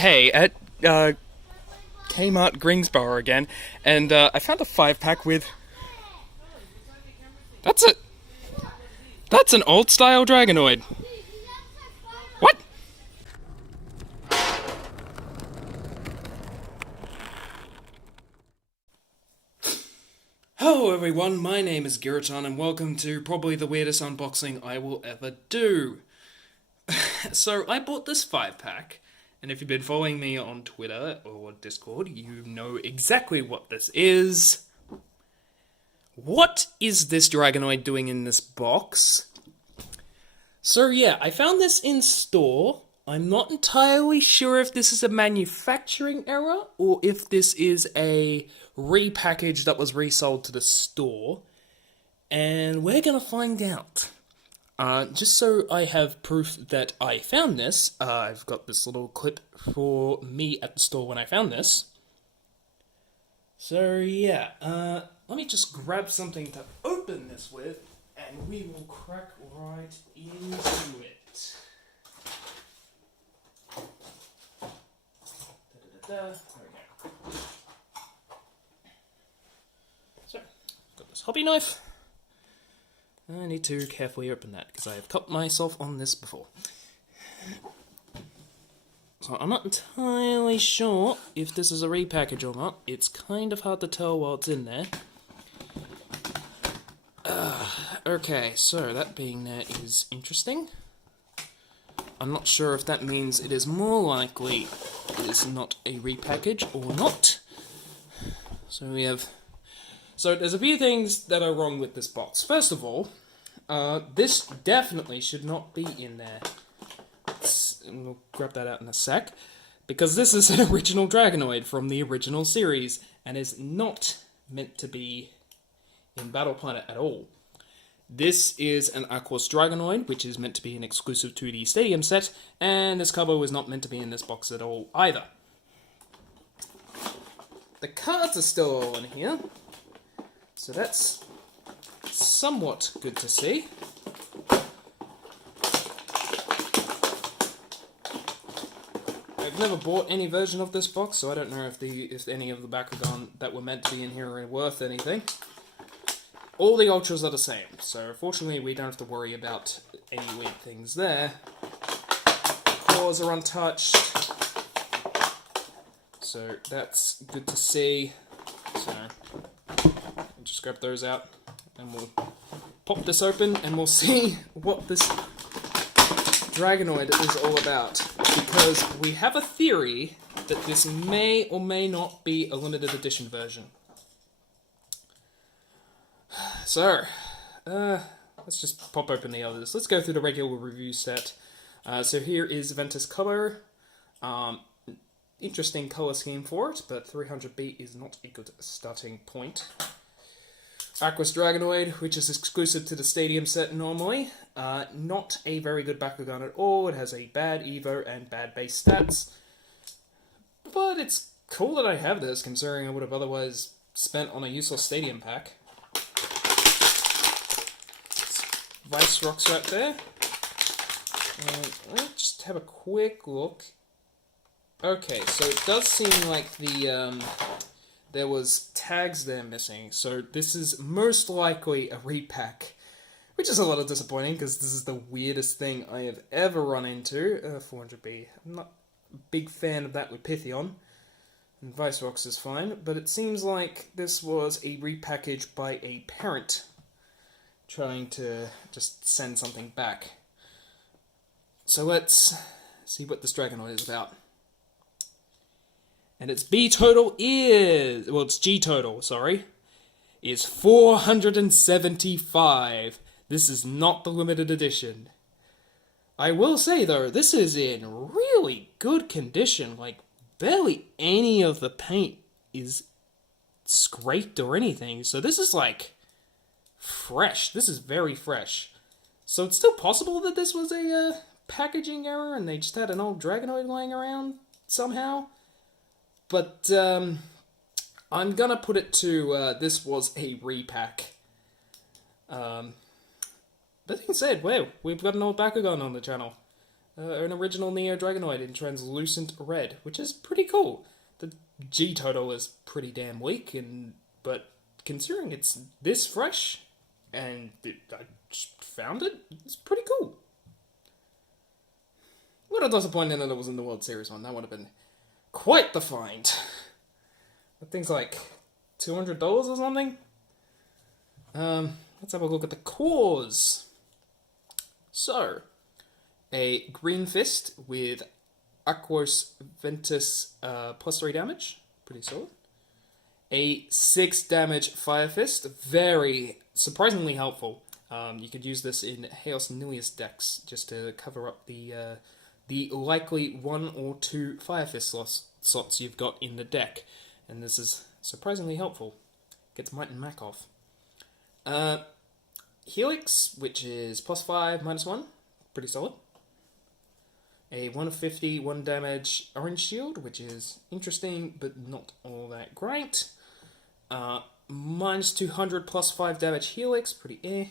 Hey, at Kmart Greensboro again, and I found a 5 pack with. That's it. That's an old style Dragonoid. What? Hello everyone, my name is Giraton and welcome to probably the weirdest unboxing I will ever do. So I bought this 5 pack, and if you've been following me on Twitter or Discord, you know exactly what this is. What is this Dragonoid doing in this box? So yeah, I found this in store. I'm not entirely sure if this is a manufacturing error or if this is a repackage that was resold to the store. And we're gonna find out. Just so I have proof that I found this, I've got this little clip for me at the store when I found this. So yeah, let me just grab something to open this with, and we will crack right into it. There we go. So, got this hobby knife. I need to carefully open that because I have cut myself on this before. So I'm not entirely sure if this is a repackage or not. It's kind of hard to tell while it's in there. Okay, so that being there is interesting. I'm not sure if that means it is more likely it is not a repackage or not. So we have... So there's a few things that are wrong with this box. First of all, this definitely should not be in there. And we'll grab that out in a sec. Because this is an original Dragonoid from the original series, and is not meant to be in Battle Planet at all. This is an Aquos Dragonoid, which is meant to be an exclusive to the Stadium set, and this cover was not meant to be in this box at all either. The cards are still all in here, so that's somewhat good to see. I've never bought any version of this box, so I don't know if any of the Bakugan that were meant to be in here are worth anything. All the Ultras are the same, so fortunately we don't have to worry about any weird things there. Claws are untouched, so that's good to see. So, I'll just grab those out, and we'll pop this open, and we'll see what this Dragonoid is all about. Because we have a theory that this may or may not be a limited edition version. So, let's just pop open the others. Let's go through the regular review set. So here is Ventus Color. Interesting color scheme for it, but 300B is not a good starting point. Aquos Dragonoid, which is exclusive to the Stadium set normally. Not a very good Bakugan at all. It has a bad Evo and bad base stats. But it's cool that I have this, considering I would have otherwise spent on a useless Stadium pack. Vice Rocks right there. Let's just have a quick look. Okay, so it does seem like there was tags there missing, so this is most likely a repack, which is a little disappointing because this is the weirdest thing I have ever run into. 400B. I'm not a big fan of that with Pythion, and Vice Rocks is fine, but it seems like this was a repackage by a parent trying to just send something back. So let's see what this Dragonoid is about. And its B total is... Well, its G total, sorry. Is 475. This is not the limited edition. I will say, though, this is in really good condition. Like, barely any of the paint is scraped or anything. So this is, like, fresh. This is very fresh. So it's still possible that this was a packaging error and they just had an old Dragonoid lying around somehow. But I'm gonna put it to this was a repack. That being said, wow, we've got an old Bakugan on the channel. an original Neo Dragonoid in translucent red, which is pretty cool. The G total is pretty damn weak, but considering it's this fresh, I just found it, it's pretty cool. A little disappointing that it was in the World Series one. That would have been quite the find. That thing's like $200 or something. Let's have a look at the cores. So, a Green Fist with Aquos Ventus +3 damage. Pretty solid. A 6 damage Fire Fist. Very surprisingly helpful. You could use this in Chaos Nilius decks just to cover up the likely 1 or 2 Fire Fist slots you've got in the deck. And this is surprisingly helpful. Gets Might and Mac off. Helix, which is +5, -1. Pretty solid. A 1 of 50, 1 damage Orange Shield, which is interesting, but not all that great. -200 +5 damage Helix, pretty eh.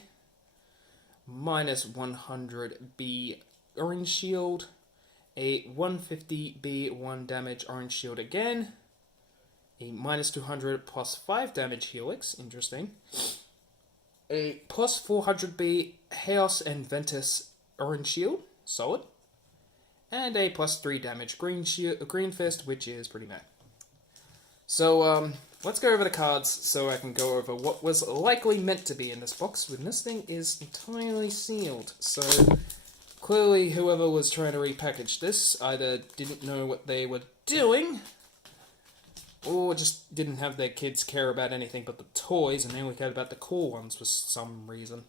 -100 B Orange Shield. A 150 B 1 damage Orange Shield again. A -200 +5 damage Helix, interesting. A +400 B Chaos and Ventus Orange Shield, solid. And a +3 damage Green Fist, which is pretty mad. So, let's go over the cards so I can go over what was likely meant to be in this box when this thing is entirely sealed. So, clearly whoever was trying to repackage this either didn't know what they were doing, or just didn't have their kids care about anything but the toys, and they only cared about the cool ones for some reason.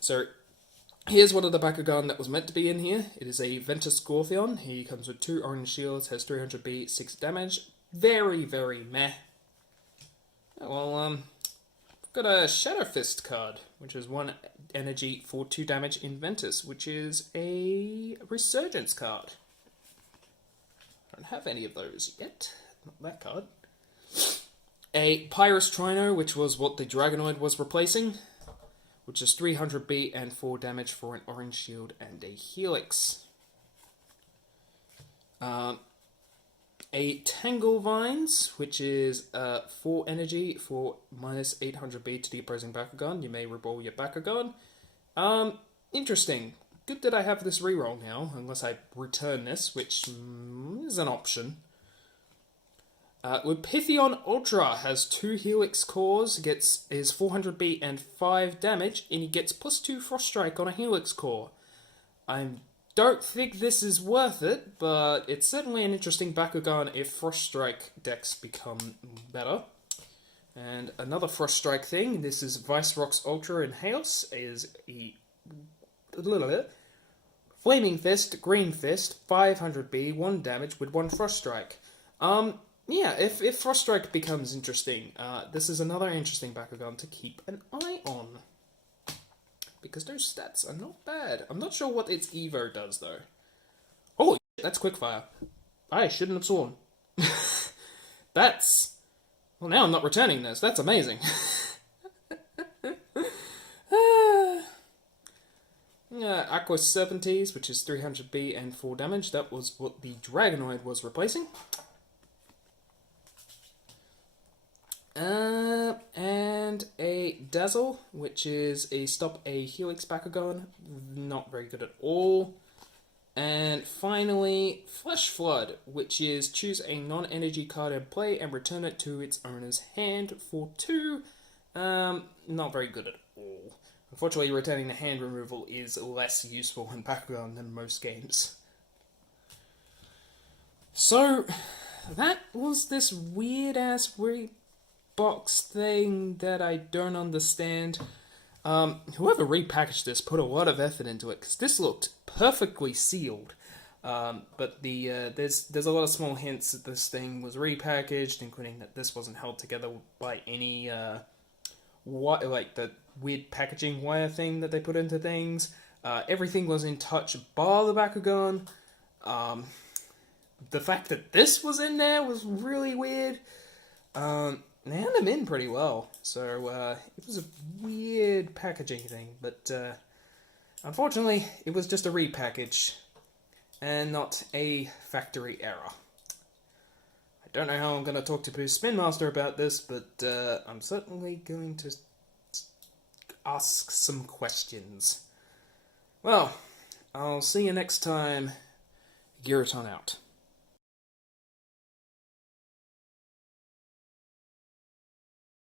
So, here's one of the Bakugan that was meant to be in here. It is a Ventus Scorpion. He comes with 2 orange shields, has 300 B, 6 damage. Very, very meh. Well, I've got a Shadow Fist card, which is 1 energy for 2 damage in Ventus, which is a Resurgence card. I don't have any of those yet. Not that card. A Pyrus Trino, which was what the Dragonoid was replacing, which is 300 B and 4 damage for an Orange Shield and a Helix. A Tangle Vines, which is 4 energy for -800 B to the opposing Bakugan. You may reroll your Bakugan. Interesting. Good that I have this reroll now, unless I return this, which is an option. Pythion Ultra has 2 Helix cores, gets his 400 B and 5 damage, and he gets +2 Frost Strike on a Helix core. I don't think this is worth it, but it's certainly an interesting Bakugan if Frost Strike decks become better. And another Frost Strike thing, this is Vicerox Ultra in Chaos, is a Flaming Fist, Green Fist, 500 B, 1 damage with 1 Frost Strike. Yeah, if Frost Strike becomes interesting, this is another interesting Bakugan to keep an eye on. Because those stats are not bad. I'm not sure what its Evo does, though. Oh, that's Quickfire. I shouldn't have sworn. That's... Well, now I'm not returning this. That's amazing. Aqua Serpentes, which is 300 B and 4 damage. That was what the Dragonoid was replacing. And a Dazzle, which is a Stop a Helix Bakugan. Not very good at all. And finally, Flesh Flood, which is choose a non-energy card in play and return it to its owner's hand for 2. Not very good at all. Unfortunately, returning the hand removal is less useful in Bakugan than most games. So, that was this weird-ass box thing that I don't understand. Whoever repackaged this put a lot of effort into it, because this looked perfectly sealed. But there's a lot of small hints that this thing was repackaged, including that this wasn't held together by any like the weird packaging wire thing that they put into things. Everything was in touch bar the Bakugan. The fact that this was in there was really weird. They had them in pretty well, so it was a weird packaging thing, but Unfortunately, it was just a repackage and not a factory error. I don't know how I'm going to talk to Spin Master about this, but I'm certainly going to ask some questions. Well, I'll see you next time. Giraton out.